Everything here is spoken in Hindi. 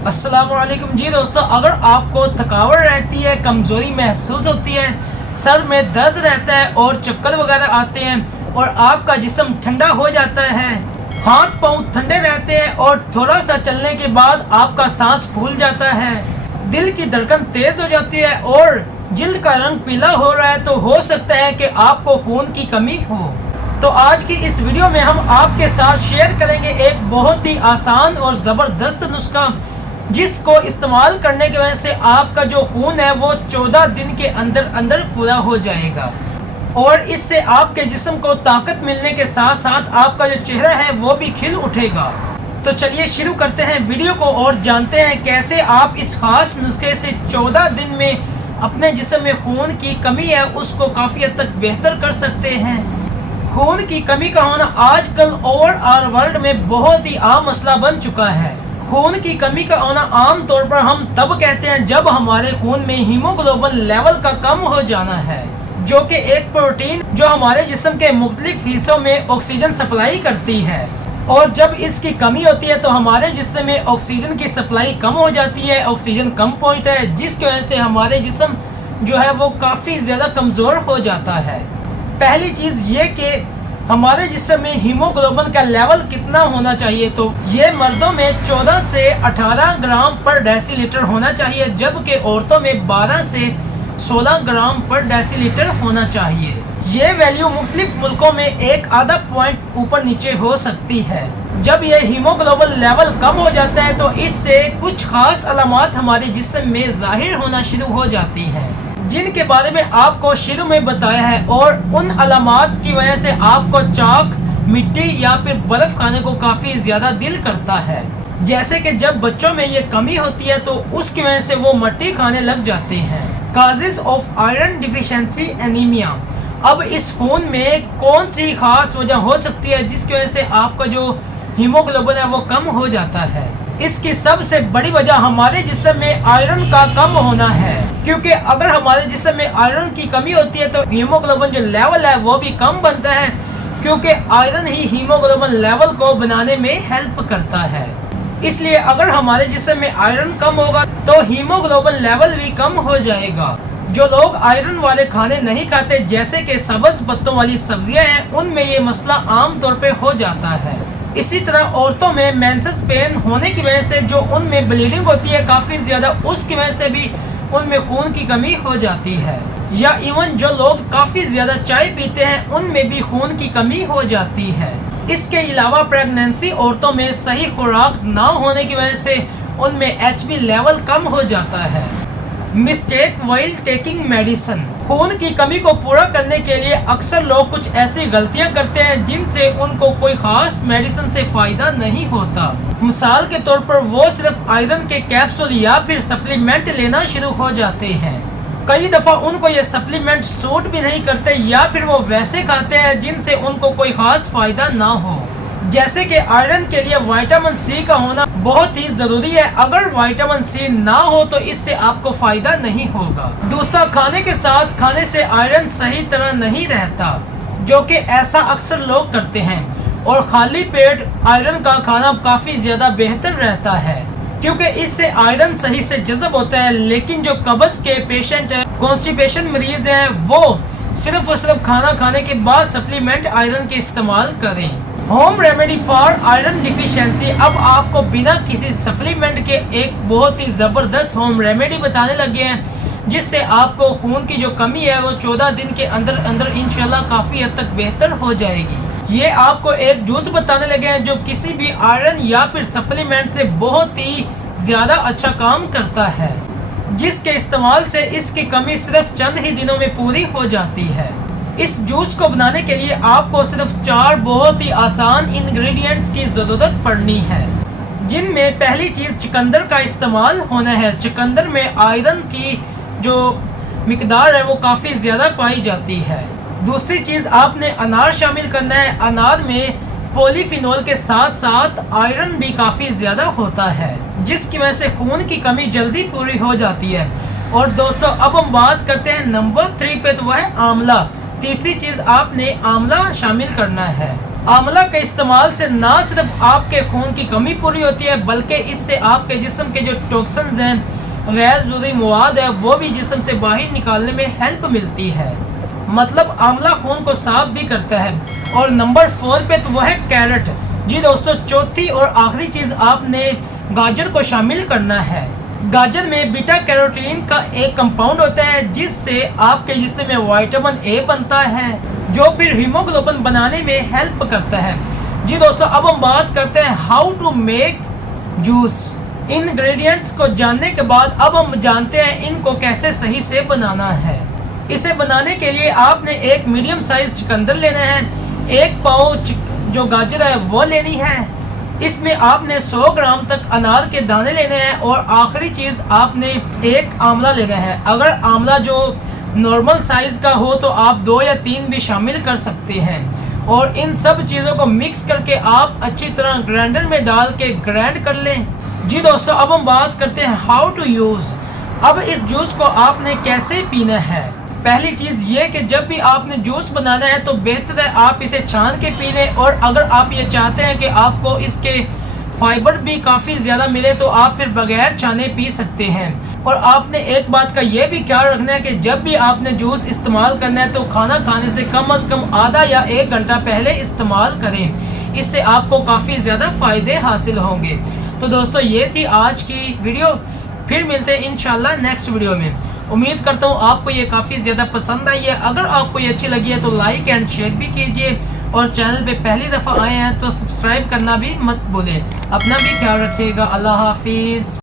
अस्सलामुअलैकुम जी दोस्तों, अगर आपको थकावट रहती है, कमज़ोरी महसूस होती है, सर में दर्द रहता है और चक्कर वगैरह आते हैं और आपका जिस्म ठंडा हो जाता है, हाथ पांव ठंडे रहते हैं और थोड़ा सा चलने के बाद आपका सांस फूल जाता है, दिल की धड़कन तेज़ हो जाती है और जिल्द का रंग पीला हो रहा है, तो हो सकता है कि आपको खून की कमी हो। तो आज की इस वीडियो में हम आपके साथ शेयर करेंगे एक बहुत ही आसान और ज़बरदस्त नुस्खा, जिसको इस्तेमाल करने की वजह से आपका जो खून है वो 14 दिन के अंदर अंदर पूरा हो जाएगा और इससे आपके जिस्म को ताकत मिलने के साथ साथ आपका जो चेहरा है वो भी खिल उठेगा। तो चलिए शुरू करते हैं वीडियो को और जानते हैं कैसे आप इस खास नुस्खे से 14 दिन में अपने जिस्म में खून की कमी है उसको काफ़ी हद तक बेहतर कर सकते हैं। खून की कमी का होना आजकल ओवरऑल वर्ल्ड में बहुत ही आम मसला बन चुका है। खून की कमी का होना आम तौर पर हम तब कहते हैं जब हमारे खून में हीमोग्लोबिन लेवल का कम हो जाना है, जो कि एक प्रोटीन जो हमारे जिस्म के मुख्तलिफ हिस्सों में ऑक्सीजन सप्लाई करती है, और जब इसकी कमी होती है तो हमारे जिस्म में ऑक्सीजन की सप्लाई कम हो जाती है, ऑक्सीजन कम पहुंचता है, जिसकी वजह से हमारे जिस्म जो है वो काफ़ी ज़्यादा कमज़ोर हो जाता है। पहली चीज़ ये कि हमारे जिस्म में हीमोग्लोबिन का लेवल कितना होना चाहिए, तो ये मर्दों में 14 से 18 ग्राम पर डेसीलीटर होना चाहिए, जबकि औरतों में 12 से 16 ग्राम पर डेसीलीटर होना चाहिए। ये वैल्यू मुख्तलिफ मुल्कों में एक आधा पॉइंट ऊपर नीचे हो सकती है। जब ये हीमोग्लोबिन लेवल कम हो जाता है तो इससे कुछ खास अलामत हमारे जिस्म में जाहिर होना शुरू हो जाती हैं, जिनके बारे में आपको शुरू में बताया है, और उन अलामत की वजह से आपको चाक, मिट्टी या फिर बर्फ खाने को काफ़ी ज़्यादा दिल करता है। जैसे कि जब बच्चों में ये कमी होती है तो उसकी वजह से वो मट्टी खाने लग जाते हैं। Causes of iron deficiency anaemia. अब इस खून में कौन सी खास वजह हो सकती है जिसकी वजह से आपका जो हीमोग्लोबिन है वो कम हो जाता है? इसकी सबसे बड़ी वजह हमारे जिस्म में आयरन का कम होना है, क्योंकि अगर हमारे जिस्म में आयरन की कमी होती है तो हीमोग्लोबिन जो लेवल है वो भी कम बनता है, क्योंकि आयरन ही हीमोग्लोबिन लेवल को बनाने में हेल्प करता है। इसलिए अगर हमारे जिस्म में आयरन कम होगा तो हीमोग्लोबिन लेवल भी कम हो जाएगा। जो लोग आयरन वाले खाने नहीं खाते, जैसे कि सब्ज पत्तों वाली सब्जियां हैं, उनमें ये मसला आम तौर पे हो जाता है। इसी तरह औरतों में मेंसेस पेन होने की वजह से जो उनमें ब्लीडिंग होती है काफ़ी ज़्यादा, उसकी वजह से भी उनमें खून की कमी हो जाती है। या इवन जो लोग काफ़ी ज़्यादा चाय पीते हैं उनमें भी खून की कमी हो जाती है। इसके अलावा प्रेगनेंसी औरतों में सही खुराक ना होने की वजह से उनमें एचबी लेवल कम हो जाता है। Mistake while taking medicine. खून की कमी को पूरा करने के लिए अक्सर लोग कुछ ऐसी गलतियां करते हैं जिनसे उनको कोई खास मेडिसिन से फायदा नहीं होता। मिसाल के तौर पर वो सिर्फ आयरन के कैप्सूल या फिर सप्लीमेंट लेना शुरू हो जाते हैं। कई दफ़ा उनको ये सप्लीमेंट सूट भी नहीं करते, या फिर वो वैसे खाते हैं जिनसे उनको कोई खास फायदा ना हो। जैसे कि आयरन के लिए विटामिन सी का होना बहुत ही ज़रूरी है। अगर विटामिन सी ना हो तो इससे आपको फ़ायदा नहीं होगा। दूसरा, खाने के साथ खाने से आयरन सही तरह नहीं रहता, जो कि ऐसा अक्सर लोग करते हैं, और खाली पेट आयरन का खाना काफ़ी ज़्यादा बेहतर रहता है, क्योंकि इससे आयरन सही से जज़ब होता है। लेकिन जो कब्ज़ के पेशेंट हैं, कॉन्स्टिपेशन मरीज़ हैं, वो सिर्फ और सिर्फ खाना खाने के बाद सप्लीमेंट आयरन के इस्तेमाल करें। Home remedy for iron deficiency. अब आपको बिना किसी सप्लीमेंट के एक बहुत ही ज़बरदस्त होम रेमेडी बताने लगे हैं, जिससे आपको खून की जो कमी है वो 14 दिन के अंदर अंदर इंशाल्लाह काफ़ी हद तक बेहतर हो जाएगी। ये आपको एक जूस बताने लगे हैं जो किसी भी आयरन या फिर सप्लीमेंट से बहुत ही ज़्यादा अच्छा काम करता है, जिसके इस्तेमाल से इसकी कमी सिर्फ चंद ही दिनों में पूरी हो जाती है। इस जूस को बनाने के लिए आपको सिर्फ 4 बहुत ही आसान इंग्रेडिएंट्स की ज़रूरत पड़नी है, जिनमें पहली चीज़ चुकंदर का इस्तेमाल होना है। चुकंदर में आयरन की जो मिकदार है वो काफ़ी ज़्यादा पाई जाती है। दूसरी चीज़, आपने अनार शामिल करना है। अनार में पॉलीफिनोल के साथ साथ आयरन भी काफ़ी ज़्यादा होता है, जिसकी वजह से खून की कमी जल्दी पूरी हो जाती है। और दोस्तों, अब हम बात करते हैं नंबर 3 पे, तो वह है आंवला। तीसरी चीज़, आपने आंवला शामिल करना है। आंवला के इस्तेमाल से ना सिर्फ आपके खून की कमी पूरी होती है, बल्कि इससे आपके जिस्म के जो टॉक्सिन्स हैं, गैर ज़रूरी मवाद है, वो भी जिस्म से बाहर निकालने में हेल्प मिलती है। मतलब आंवला खून को साफ भी करता है। और नंबर 4 पे तो वो है कैरेट। जी दोस्तों, चौथी और आखिरी चीज़ आपने गाजर को शामिल करना है। गाजर में बीटा कैरोटीन का एक कंपाउंड होता है, जिससे आपके जिस्म में विटामिन ए बनता है, जो फिर हीमोग्लोबिन बनाने में हेल्प करता है। जी दोस्तों, अब हम बात करते हैं how to make juice. Ingredients को जानने के बाद अब हम जानते हैं इनको कैसे सही से बनाना है। इसे बनाने के लिए आपने एक मीडियम साइज चुकंदर लेना है, 1 पाव जो गाजर है वो लेनी है, इसमें आपने 100 ग्राम तक अनार के दाने लेने हैं, और आखिरी चीज़ आपने एक आंवला लेना है। अगर आंवला जो नॉर्मल साइज़ का हो तो आप 2 या 3 भी शामिल कर सकते हैं। और इन सब चीज़ों को मिक्स करके आप अच्छी तरह ग्राइंडर में डाल के ग्राइंड कर लें। जी दोस्तों, अब हम बात करते हैं हाउ टू यूज़। अब इस जूस को आपने कैसे पीना है। पहली चीज़ ये कि जब भी आपने जूस बनाना है तो बेहतर है आप इसे छान के पी लें, और अगर आप ये चाहते हैं कि आपको इसके फाइबर भी काफ़ी ज़्यादा मिले तो आप फिर बगैर छाने पी सकते हैं। और आपने एक बात का ये भी ख्याल रखना है कि जब भी आपने जूस इस्तेमाल करना है तो खाना खाने से कम आधा या 1 घंटा पहले इस्तेमाल करें, इससे आपको काफ़ी ज़्यादा फ़ायदे हासिल होंगे। तो दोस्तों, ये थी आज की वीडियो। फिर मिलते हैं इंशाल्लाह नेक्स्ट वीडियो में। उम्मीद करता हूँ आपको ये काफ़ी ज़्यादा पसंद आई है। अगर आपको ये अच्छी लगी है तो लाइक एंड शेयर भी कीजिए, और चैनल पे पहली दफ़ा आए हैं तो सब्सक्राइब करना भी मत भूलें। अपना भी ख्याल रखिएगा। अल्लाह हाफिज़।